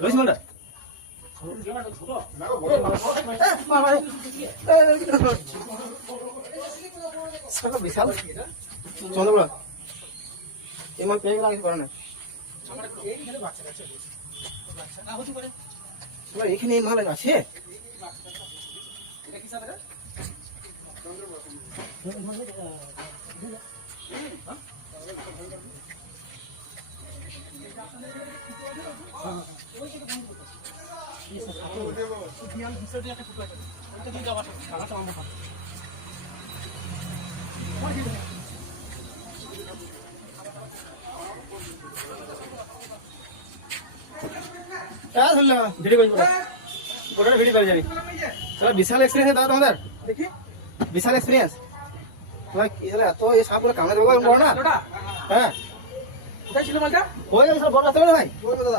রয়েছে মালটা বিশাল চন্দ্রপুরা এই মাল পেয়ে গেলে করে না এখানে এই মাল আছে বিশাল এক্সপিরিয়েন্স দাদা তোমাদের বিশাল এক্সপিরিয়েন্স এত এই সাপগুলো কামড়ে দেবো বড় না হ্যাঁ কোথায় ছিল মালটা ওই বড় রাস্তা ভাই